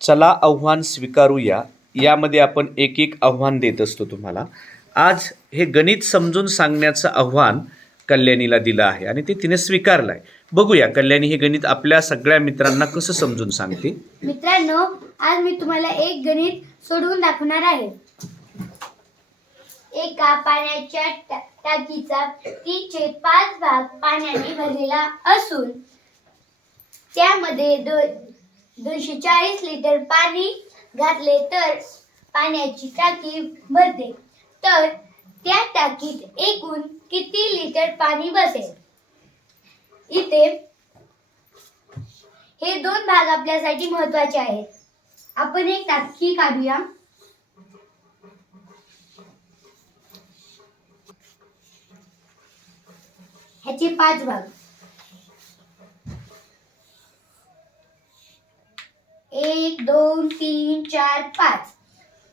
चला आव्हान स्वीकारूया. यामध्ये आपण एक एक आव्हान देत असतो तुम्हाला. आज हे गणित समजून सांगण्याचं आव्हान कल्याणीला दिलं आहे आणि ते तिने स्वीकारलं आहे बघूया कल्याणी हे गणित आपल्या सगळ्या मित्रांना कसं समजून सांगते. मित्रांनो आज मी तुम्हाला एक गणित सोडवून दाखवणार आहे. एका पाण्याच्या टाकीचा तिचे पाच भाग पाण्याने भरलेला असून त्यामध्ये दो दोनशे चाळीस लिटर पाणी घातले तर पाण्याची टाकी भरते. तर त्या टाकीत एकूण किती लिटर पाणी बसेल? इथे हे दोन भाग आपल्यासाठी महत्त्वाचे आहेत. आपण एक टाकी काढूया. ह्याचे पाच भाग. दोन तीन चार पाच.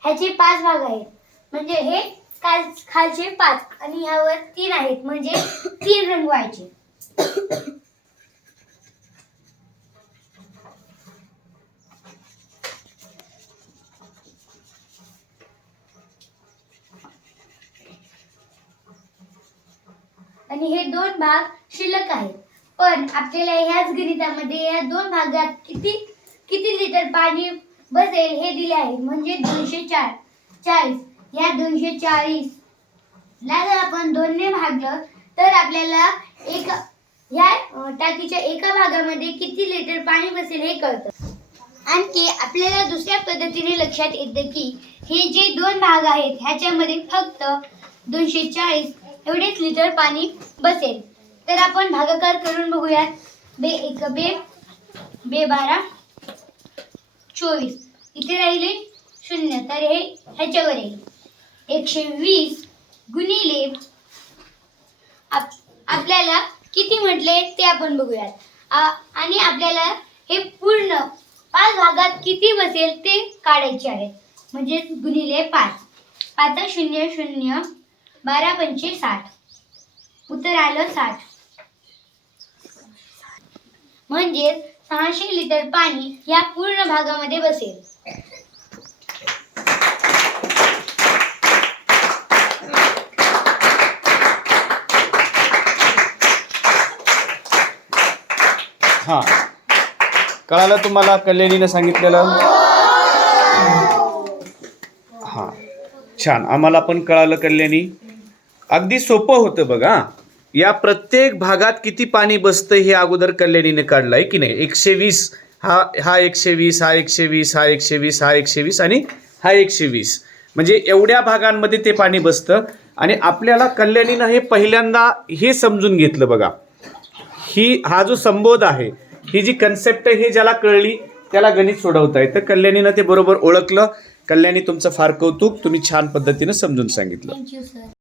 ह्याचे पाच भाग आहेत. म्हणजे हे खालचे पाच आणि ह्यावर तीन आहेत. म्हणजे तीन रंग व्हायचे. आणि हे दोन भाग शिल्लक आहेत. पण आपल्याला ह्याच गणितामध्ये या दोन भागात किती किती लिटर पाणी बसेल हे दिले आहे? म्हणजे दोनशे चार. चाळीस. या दोनशे चाळीस ला जर आपण दोनने भागलं तर आपल्याला एक ह्या टाकीच्या एका भागामध्ये किती लिटर पाणी बसेल हे कळतं. आणखी आपल्याला दुसऱ्या पद्धतीने लक्षात येतं की हे जे दोन भाग आहेत ह्याच्यामध्ये फक्त दोनशे चाळीस एवढेच लिटर पाणी बसेल. तर आपण भागाकार करून बघूयात. बे एक बे बे बारा. चोवीस. इथे राहिले शून्य. तर हे ह्याच्यावर येईल एकशे वीस गुणिले आप आपल्याला किती म्हटले ते आपण बघूयात. आणि आपल्याला हे पूर्ण पाच भागात किती बसेल ते काढायचे आहे म्हणजे गुणिले पाच. पाच शून्य शून्य बारा पंचे साठ. उत्तर आलं साठ. म्हणजे सहाशे लिटर पाणी या पूर्ण भागामध्ये बसेल. हां. कळालं तुम्हाला कल्याणीनं सांगितलेलं? हां. छान. आम्हाला पण कळालं कल्याणी. अगदी सोपं होतं बघा. या प्रत्येक भागात किती पाणी बसतं हे अगोदर कल्याणीने काढलं आहे की नाही? एकशे वीस हा हा एकशे वीस हा एकशे वीस हा एकशे वीस हा एकशे वीस आणि हा एकशे वीस म्हणजे एवढ्या भागांमध्ये ते पाणी बसतं आणि आपल्याला कल्याणीनं हे पहिल्यांदा हे समजून घेतलं बघा. ही हा जो संबोध आहे ही जी कन्सेप्ट आहे हे ज्याला कळली त्याला गणित सोडवता येतं. कल्याणीनं ते बरोबर ओळखलं. कल्याणी तुमचं फार कौतुक तुम्ही छान पद्धतीनं समजून सांगितलं.